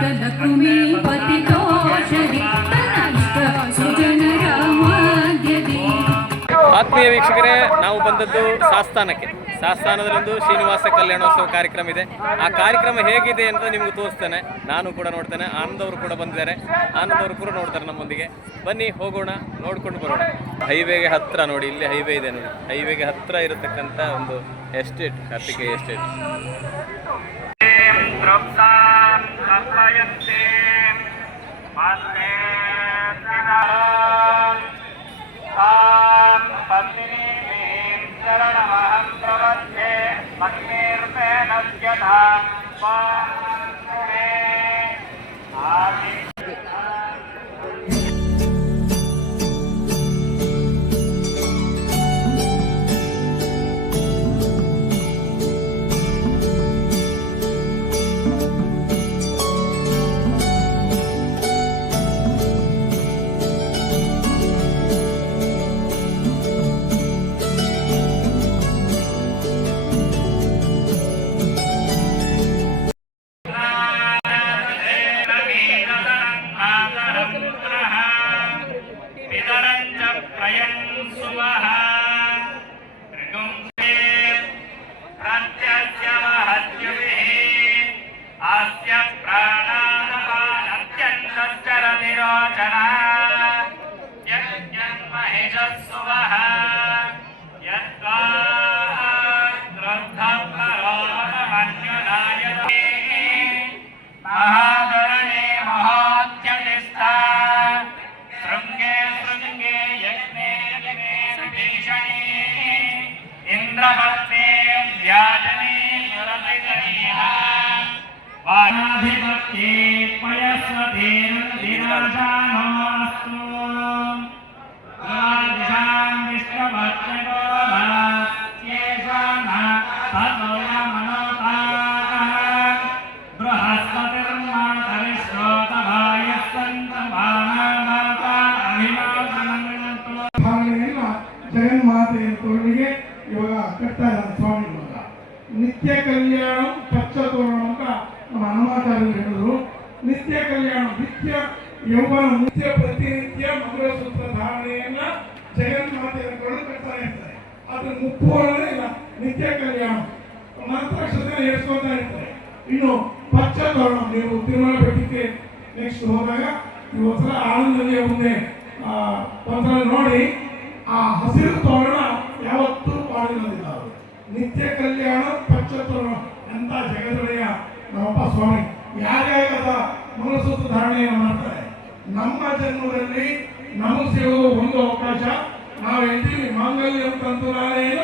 ಅಷ್ಟಲಕ್ಷ್ಮೀ ಪತಿತೋಷಧಿ ತನ್ನ ಸುಜನರ ಮಧ್ಯದಿ. ಆತ್ಮೀಯ ವೀಕ್ಷಕರೇ, ನಾವು ಬಂದದ್ದು ಸಾಸ್ತಾನದಲ್ಲೊಂದು ಶ್ರೀನಿವಾಸ ಕಲ್ಯಾಣೋತ್ಸವ ಕಾರ್ಯಕ್ರಮ ಇದೆ. ಆ ಕಾರ್ಯಕ್ರಮ ಹೇಗಿದೆ ಅಂತ ನಿಮ್ಗೆ ತೋರಿಸ್ತೇನೆ. ನಾನು ಕೂಡ ನೋಡ್ತೇನೆ, ಆನಂದ್ ಅವರು ಕೂಡ ಬಂದಿದ್ದಾರೆ, ಆನಂದ್ ಅವರು ಕೂಡ ನೋಡ್ತಾರೆ ನಮ್ಮೊಂದಿಗೆ. ಬನ್ನಿ ಹೋಗೋಣ, ನೋಡ್ಕೊಂಡು ಬರೋಣ. ಹೈವೇಗೆ ಹತ್ರ ನೋಡಿ, ಇಲ್ಲಿ ಹೈವೇ ಇದೆ ನೋಡಿ, ಹೈವೇಗೆ ಹತ್ರ ಇರತಕ್ಕಂಥ ಒಂದು ಎಸ್ಟೇಟ್, ಕಾರ್ತಿಕೇಯ ಎಸ್ಟೇಟ್. ಜಗನ್ಮಾತೆಯ ತೋಳಿಗೆ ಇವಾಗ ಕಟ್ತಾ ಇದ್ದಾರೆ ಸ್ವಾಮಿ. ನಿತ್ಯ ಕಲ್ಯಾಣ ಪಚ್ಚತೋರಣ ಅಂತ ನಮ್ಮ ಹನುಮಾಚಾರ್ಯರು ಹೇಳಿದ್ರು. ನಿತ್ಯ ಕಲ್ಯಾಣ, ನಿತ್ಯ ಯೌವನ, ನಿತ್ಯ ಪ್ರತಿನಿತ್ಯ ಮಂಗಳಸೂತ್ರ ಧಾರಣೆಯನ್ನ ಜಗನ್ಮಾತೆಯ ತೋಳು ಕಟ್ತಾ ಇರ್ತಾರೆ. ಅದ್ರ ಮುಪ್ಪೋರನೇ ಇಲ್ಲ, ನಿತ್ಯ ಕಲ್ಯಾಣ ಮಂತ್ರಾಕ್ಷತೆ ಹೇಳ್ಸ್ಕೊತಾ ಇರ್ತಾರೆ. ಇನ್ನು ಪಚ್ಚತೋರಣ, ನೀವು ತಿರುಮಲ ಬೆಟ್ಟಕ್ಕೆ ನೆಕ್ಸ್ಟ್ ಹೋದಾಗ ಇವತ್ತರ ಆನಂದದಲ್ಲಿ ಮುಂದೆ ಒಂದ್ಸಲ ನೋಡಿ, ಆ ಹಸಿರು ತೋರಣ ಯಾವತ್ತೂ ಪಾಡಿರೋದಿಲ್ಲ. ಅವರು ನಿತ್ಯ ಕಲ್ಯಾಣ ಪಚ್ಚತೋರಣ ಅಂತ ಜಗದೊಡೆಯ ನಮ್ಮಪ್ಪ ಸ್ವಾಮಿ ಯಾರ್ಯಾಗದ ಮಂಗಳಸೂತ್ರ ಧಾರಣೆಯನ್ನು ಮಾಡ್ತಾರೆ. ನಮ್ಮ ಜನ್ಮದಲ್ಲಿ ನಮಗೆ ಸಿಗುವ ಒಂದು ಅವಕಾಶ, ನಾವು ಹೇಳ್ತೀವಿ ಮಾಂಗಲ್ಯ ಅಂತಂದು ನಾನೇನ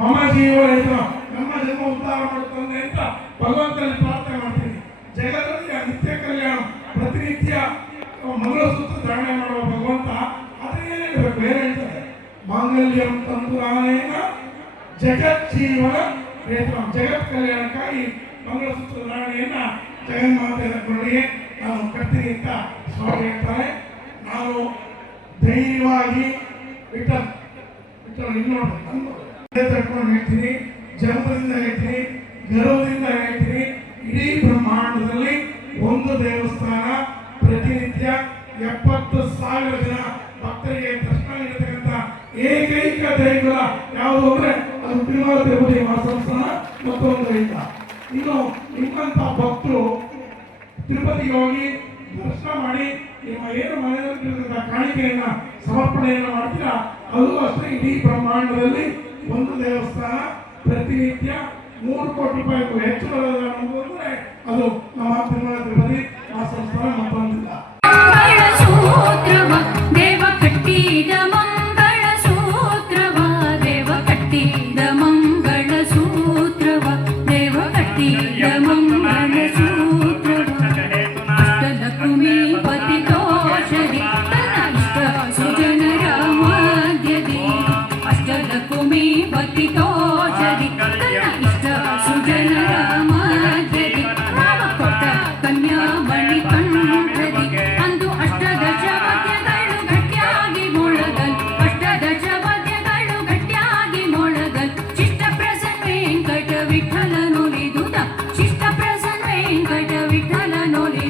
ಮಮ ಜೀವನ, ನಮ್ಮ ಜನ್ಮ ಉದ್ಧಾರ ಮಾಡುತ್ತದೆ ಅಂತ ಭಗವಂತನಲ್ಲಿ ಪ್ರಾರ್ಥನೆ ಮಾಡ್ತೀವಿ. ಜಗದೊಡೆಯ ನಿತ್ಯ ಕಲ್ಯಾಣ ಪ್ರತಿನಿತ್ಯ ಮಂಗಳಸೂತ್ರ ಧಾರಣೆ ಮಾಡುವ ಭಗವಂತ ಅದನ್ನೇ ಬೇರೆ ಹೇಳ್ತಾರೆ. ಮಾಂಗಲ್ಯಂ ತಂತುರಾನೇನ ಜಗಜ್ಜೀವನ ರೇತಂ, ಜಗತ್ ಕಲ್ಯಾಣಕ್ಕಾಗಿ ಮಂಗಳಸೂತ್ರ ಧಾರಣೆಯನ್ನ ಜಗನ್ಮಾತೆಯ ಕೊರಳಿಗೆ ನಾನು ಕಟ್ತೀನಿ ಅಂತ ಸ್ವಾಮಿ ಹೇಳ್ತಾರೆ. ನಾನು ಧೈರ್ಯವಾಗಿ ವಿಠಲ್ ತಡ್ಕೊಂಡು ಹೇಳ್ತೀನಿ, ಜನ್ಮದಿಂದ ಹೇಳ್ತೀನಿ, ಗರ್ವದಿಂದ ಹೇಳ್ತೀನಿ. ಇಡೀ ಬ್ರಹ್ಮಾಂಡದಲ್ಲಿ ಒಂದು ದೇವಸ್ಥಾನ ಪ್ರತಿನಿತ್ಯ 70,000 ಜನ ಭಕ್ತರಿಗೆ ದರ್ಶನ ನೀಡತಕ್ಕಂಥ ಏಕೈಕ ದೇಗುಲ ಯಾವುದು ಅಂದ್ರೆ ಅದು ತಿರುಮಲ ತಿರುಪತಿ ಮಹಾಸಂಸ್ಥಾನ ಮತ್ತೊಂದು ಇಲ್ಲ. ಇನ್ನು ನಿಮ್ಮಂತ ಭಕ್ತರು ತಿರುಪತಿಗೆ ಹೋಗಿ ದರ್ಶನ ಮಾಡಿ ನಿಮ್ಮ ಏನು ಮನೆಯಲ್ಲಿ ಕಾಣಿಕೆಯನ್ನ ಸಮರ್ಪಣೆಯನ್ನು ಮಾಡ್ತೀರಾ, ಅದು ಅಷ್ಟೇ. ಇಡೀ ಬ್ರಹ್ಮಾಂಡದಲ್ಲಿ ಒಂದು ದೇವಸ್ಥಾನ ಪ್ರತಿನಿತ್ಯ 3 ಕೋಟಿ ರೂಪಾಯಿಗೂ ಹೆಚ್ಚು ಅಂದ್ರೆ ಅದು ನಮ್ಮ ತಿರುಮಲ ತಿರುಪತಿ ಮಹಾಸಂಸ್ಥಾನ ಮತ್ತೊಂದಿಲ್ಲ. ದೇವ ಕಟ್ಟಿದ ಮಂಗಳ ಸೂತ್ರವ, ದೇವ ಕಟ್ಟಿದ ಮಂಗಳ ಸೂತ್ರವ, ದೇವ ಕಟ್ಟಿದ ಮಂಗಳ ಸೂತ್ರವ. ಅಷ್ಟಲಕ್ಷ್ಮೀ ಪತಿತೋಷಧಿ ತನ್ನ ಸುಜನರ ಮಧ್ಯದಿ. ಅಷ್ಟಲಕ್ಷ್ಮೀ ಪತಿತೋಷಧಿ ತನ್ನ ಸುಜನರ ಮಧ್ಯದಿ. ರಾಮ ಕೊಟ್ಟ ಕನ್ಯಾ ಮಣಿ ಕಂಠದಿ ಅಂದು ಅಷ್ಟದಶ ಪದ್ಯಗಳು ಗಟ್ಟಿಯಾಗಿ ಮೊಳಗಲ್, ಅಷ್ಟದಶ ಪದ್ಯಗಳು ಗಟ್ಟಿಯಾಗಿ ಮೊಳಗಲ್. ಶಿಷ್ಟ ಪ್ರಸನ್ನ ವೆಂಕಟ ವಿಠಲ ನೊಲಿದುದ, ಶಿಷ್ಟ ಪ್ರಸನ್ನ ವೆಂಕಟ ವಿಠಲ ನೊಲಿ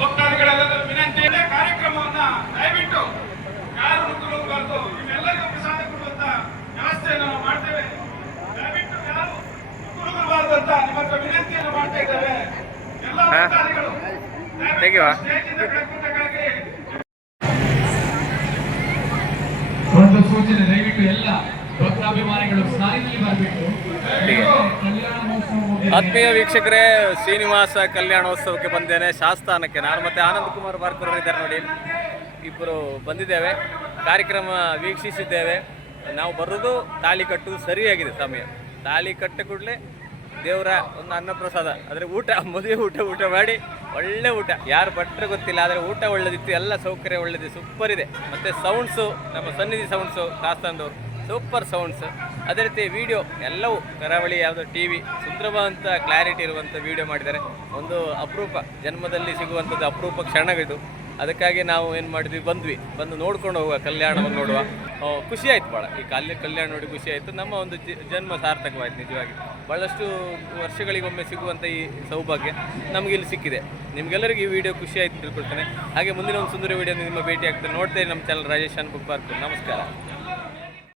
ಭಕ್ತಾದಿಗಳೆಲ್ಲ ವಿನಂತಿ ಇದೆ, ಕಾರ್ಯಕ್ರಮವನ್ನ ದಯವಿಟ್ಟು ಯಾರು ನುಗ್ಗಬಾರದು, ನಿಮ್ಮೆಲ್ಲರಿಗೂ ಪ್ರಸಾದ ಕೊಡುವಂತ ವ್ಯವಸ್ಥೆಯನ್ನು ನಾವು ಮಾಡ್ತೇವೆ. ದಯವಿಟ್ಟು ಯಾರು ನುಗ್ಗಬಾರದು ಅಂತ ನಿಮ್ಮ ಹತ್ರ ವಿನಂತಿಯನ್ನು ಮಾಡ್ತಾ ಇದ್ದೇವೆ. ಎಲ್ಲ ಭಕ್ತಾದಿಗಳು ಸ್ಟೇಜಿಂದ ಕೆಳಗೆ ಒಂದು ಸೂಚನೆ, ದಯವಿಟ್ಟು ಎಲ್ಲ ಭಕ್ತಾಭಿಮಾನಿಗಳು ಸಾಲಿನಲ್ಲಿ ಬರಬೇಕು. ಕಲ್ಯಾಣ ಮಹೋತ್ಸವ ಆತ್ಮೀಯ ವೀಕ್ಷಕರೇ, ಶ್ರೀನಿವಾಸ ಕಲ್ಯಾಣೋತ್ಸವಕ್ಕೆ ಬಂದೇನೆ ಶಾಸ್ತಾನಕ್ಕೆ. ನಾನು ಮತ್ತೆ ಆನಂದ್ ಕುಮಾರ್ ಬಾರ್ಕರ್ ಇದ್ದಾರೆ ನೋಡಿ, ಇಬ್ಬರು ಬಂದಿದ್ದೇವೆ, ಕಾರ್ಯಕ್ರಮ ವೀಕ್ಷಿಸಿದ್ದೇವೆ. ನಾವು ಬರೋದು ತಾಳಿ ಕಟ್ಟುವುದು ಸರಿಯಾಗಿದೆ ಸಮಯ. ತಾಳಿ ಕಟ್ಟ ಕೂಡಲೇ ದೇವರ ಒಂದು ಅನ್ನಪ್ರಸಾದ, ಅಂದರೆ ಊಟ, ಮದುವೆ ಊಟ ಮಾಡಿ ಒಳ್ಳೆ ಊಟ. ಯಾರು ಭಟ್ರೆ ಗೊತ್ತಿಲ್ಲ, ಆದರೆ ಊಟ ಒಳ್ಳೆದಿತ್ತು, ಎಲ್ಲ ಸೌಕರ್ಯ ಒಳ್ಳೆದಿದೆ, ಸೂಪರ್ ಇದೆ. ಮತ್ತು ಸೌಂಡ್ಸು, ನಮ್ಮ ಸನ್ನಿಧಿ ಸೌಂಡ್ಸು ಶಾಸ್ತಾನದವರು ಸೂಪರ್ ಸೌಂಡ್ಸ್. ಅದೇ ರೀತಿ ವಿಡಿಯೋ ಎಲ್ಲವೂ ಕರಾವಳಿ ಯಾವುದೋ ಟಿ ವಿ ಸುಂದರವಾದಂಥ ಕ್ಲಾರಿಟಿ ಇರುವಂಥ ವಿಡಿಯೋ ಮಾಡಿದ್ದಾರೆ. ಒಂದು ಅಪರೂಪ, ಜನ್ಮದಲ್ಲಿ ಸಿಗುವಂಥದ್ದು ಅಪರೂಪ ಕ್ಷಣವಿದು. ಅದಕ್ಕಾಗಿ ನಾವು ಏನು ಮಾಡಿದ್ವಿ, ಬಂದು ನೋಡ್ಕೊಂಡು ಹೋಗುವ, ಕಲ್ಯಾಣವನ್ನು ನೋಡುವ. ಖುಷಿ ಆಯ್ತು ಭಾಳ, ಈ ಕಲ್ಯಾಣ ನೋಡಿ ಖುಷಿ ಆಯಿತು. ನಮ್ಮ ಒಂದು ಜನ್ಮ ಸಾರ್ಥಕವಾಯಿತು ನಿಜವಾಗಿ. ಭಾಳಷ್ಟು ವರ್ಷಗಳಿಗೊಮ್ಮೆ ಸಿಗುವಂಥ ಈ ಸೌಭಾಗ್ಯ ನಮಗೆ ಇಲ್ಲಿ ಸಿಕ್ಕಿದೆ. ನಿಮಗೆಲ್ಲರಿಗೂ ಈ ವಿಡಿಯೋ ಖುಷಿ ಆಯಿತು ತಿಳ್ಕೊಳ್ತೇನೆ. ಹಾಗೆ ಮುಂದಿನ ಒಂದು ಸುಂದರ ವಿಡಿಯೋ ನಿಮ್ಮ ಭೇಟಿ ಆಗ್ತದೆ. ನೋಡ್ತೇನೆ ನಮ್ಮ ಚಾನಲ್ ರಾಜೇಶ್ ಅನ್ಬುಕ್ ಪಾರ್ಕ್. ನಮಸ್ಕಾರ.